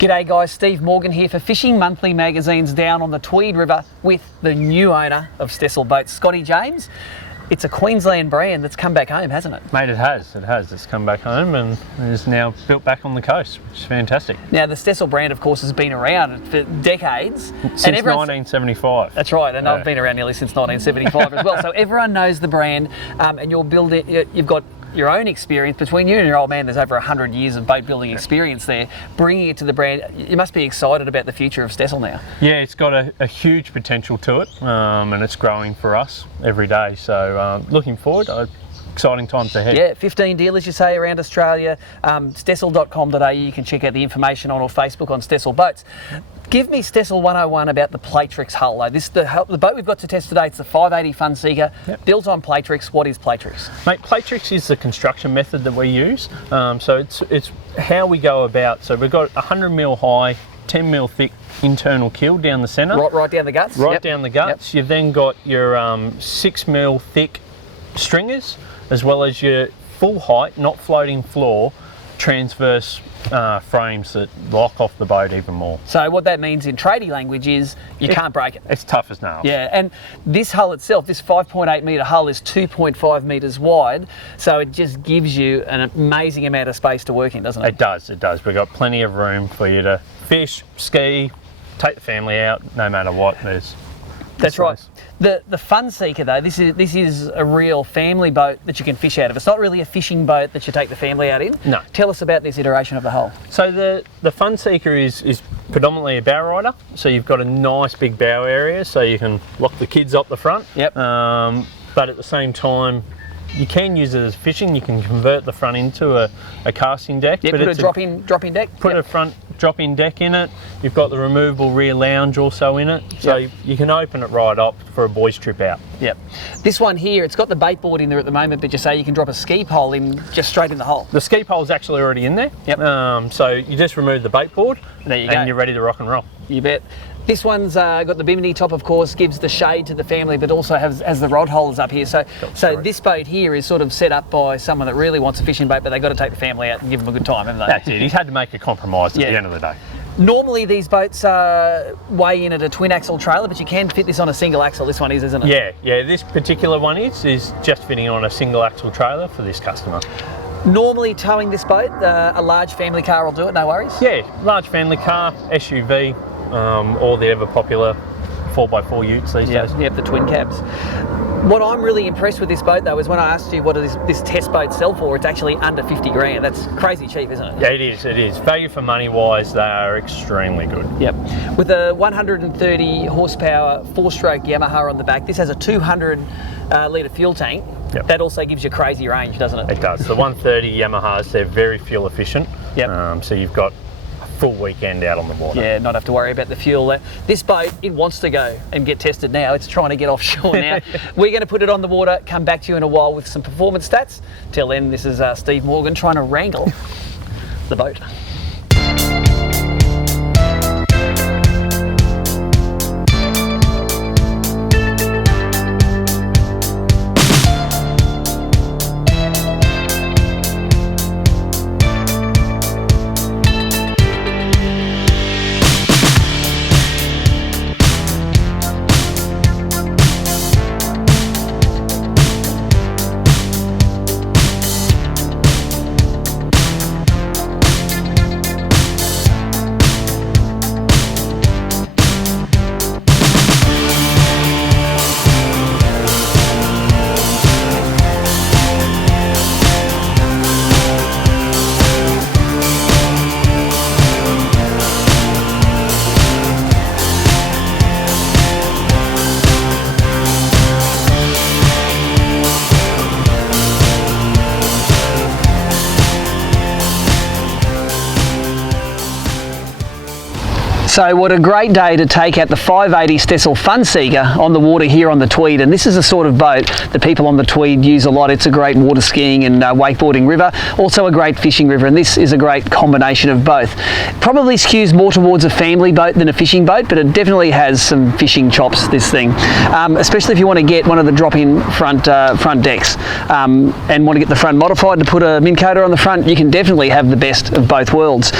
G'day guys, Steve Morgan here for Fishing Monthly Magazine's Down on the Tweed River with the new owner of Stessl Boats, Scotty James. It's a Queensland brand that's come back home, hasn't it? Mate, it has. It's come back home and is now built back on the coast, which is fantastic. Now, the Stessl brand, of course, has been around for decades. Since 1975. That's right, and I've been around nearly since 1975 as well. So everyone knows the brand, and you've got your own experience. Between you and your old man, there's over 100 years of boat building experience there. Bringing it to the brand, you must be excited about the future of Stessl now. Yeah, it's got a huge potential to it, and it's growing for us every day. So looking forward. Exciting times ahead. Yeah, 15 dealers, you say, around Australia. Stessl.com.au, you can check out the information on, or Facebook on Stessl Boats. Give me Stessl 101 about the Platerix hull though. The boat we've got to test today, it's the 580 Funseeker, built on Platerix. What is Platerix? Mate, Platerix is the construction method that we use. So it's how we go about. So we've got 100mm high, 10mm thick internal keel down the centre. Right down the guts? Right down the guts. You've then got your 6mm thick stringers, as well as your full height, not floating floor, transverse frames that lock off the boat even more. So what that means in tradie language is you can't break it. It's tough as nails. Yeah, and this hull itself, this 5.8 metre hull is 2.5 metres wide, so it just gives you an amazing amount of space to work in, doesn't it? It does. We've got plenty of room for you to fish, ski, take the family out, no matter what. That's right. The Funseeker though, this is a real family boat that you can fish out of. It's not really a fishing boat that you take the family out in. No. Tell us about this iteration of the hull. So the Funseeker is predominantly a bowrider. So you've got a nice big bow area, so you can lock the kids up the front. Yep. But at the same time, you can use it as fishing. You can convert the front into a casting deck. Yeah, but put a drop-in deck. Put a front drop-in deck in it. You've got the removable rear lounge also in it, so you can open it right up for a boys trip out. Yep. This one here, it's got the bait board in there at the moment, but you say you can drop a ski pole in just straight in the hole. The ski pole's actually already in there. Yep. So you just remove the bait board, there you go, and you're ready to rock and roll. You bet. This one's got the bimini top, of course, gives the shade to the family, but also has the rod holders up here. So this boat here is sort of set up by someone that really wants a fishing boat, but they've got to take the family out and give them a good time, haven't they? That's it. He's had to make a compromise at the end of the day. Normally these boats weigh in at a twin axle trailer, but you can fit this on a single axle. This one is, isn't it? Yeah. This particular one is just fitting on a single axle trailer for this customer. Normally towing this boat, a large family car will do it, no worries? Yeah, large family car, SUV, or the ever popular 4x4 utes these days. Yep, the twin cabs. What I'm really impressed with this boat though is when I asked you what does this test boat sell for, it's actually under 50 grand. That's crazy cheap, isn't it? Yeah, it is. Value for money wise, they are extremely good. Yep. With a 130 horsepower 4-stroke Yamaha on the back, this has a 200 litre fuel tank. Yep. That also gives you crazy range, doesn't it? It does. The 130 Yamahas, they're very fuel efficient. Yep. So you've got full weekend out on the water. Yeah, not have to worry about the fuel. This boat, it wants to go and get tested now. It's trying to get offshore now. We're going to put it on the water, come back to you in a while with some performance stats. Till then, this is Steve Morgan trying to wrangle the boat. So what a great day to take out the 580 Stessl Funseeker on the water here on the Tweed, and this is the sort of boat that people on the Tweed use a lot. It's a great water skiing and wakeboarding river, also a great fishing river, and this is a great combination of both. Probably skews more towards a family boat than a fishing boat, but it definitely has some fishing chops, this thing, especially if you want to get one of the drop-in front decks and want to get the front modified to put a Minn Kota on the front. You can definitely have the best of both worlds.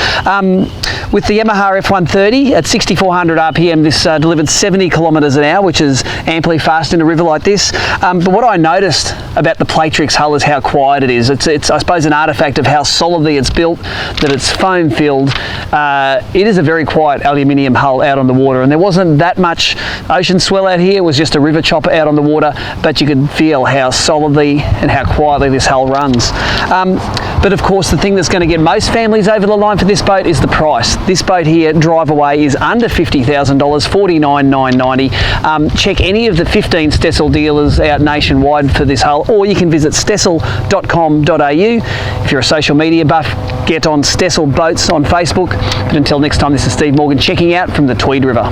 With the Yamaha F130 at 6,400 RPM, this delivered 70 kilometres an hour, which is amply fast in a river like this. But what I noticed about the Platerix hull is how quiet it is. It's I suppose, an artefact of how solidly it's built, that it's foam filled. It is a very quiet aluminium hull out on the water, and there wasn't that much ocean swell out here. It was just a river chopper out on the water, but you could feel how solidly and how quietly this hull runs. But of course, the thing that's going to get most families over the line for this boat is the price. This boat here, drive away, is under $50,000, $49,990. Check any of the 15 Stessl dealers out nationwide for this hull, or you can visit stessl.com.au. If you're a social media buff, get on Stessl Boats on Facebook. But until next time, this is Steve Morgan checking out from the Tweed River.